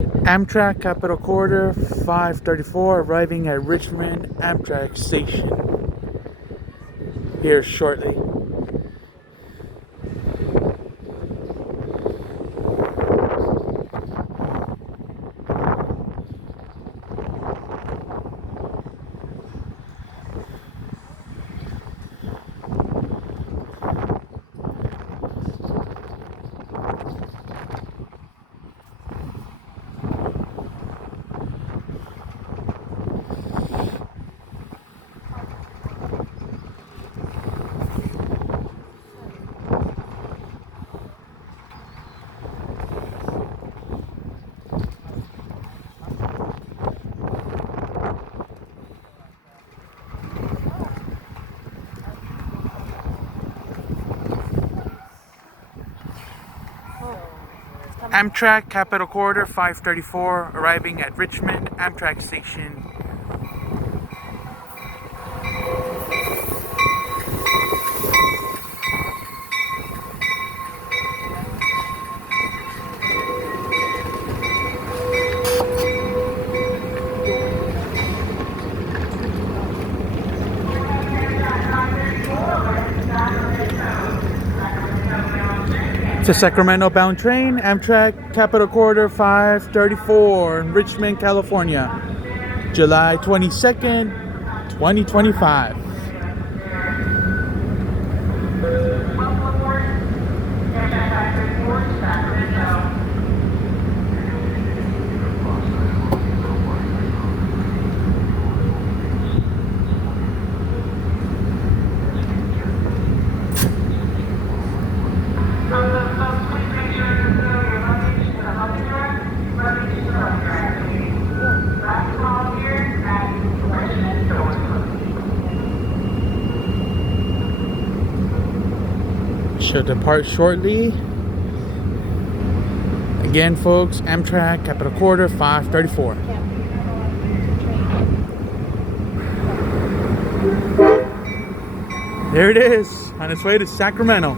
Amtrak Capital Corridor 534 arriving at Richmond Amtrak Station here shortly. Amtrak Capital Corridor 534 arriving at Richmond Amtrak Station. It's a Sacramento bound train, Amtrak Capital Corridor 534 in Richmond, California, July 22nd, 2025. She'll depart shortly. Again, folks, Amtrak Capital Corridor 534. There it is, on its way to Sacramento.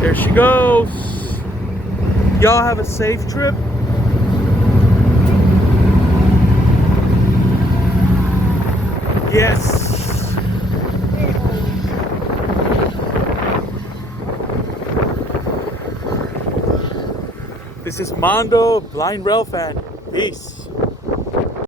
There she goes. Y'all have a safe trip. Yes. This is Mondo, Blind Rail Fan. Peace.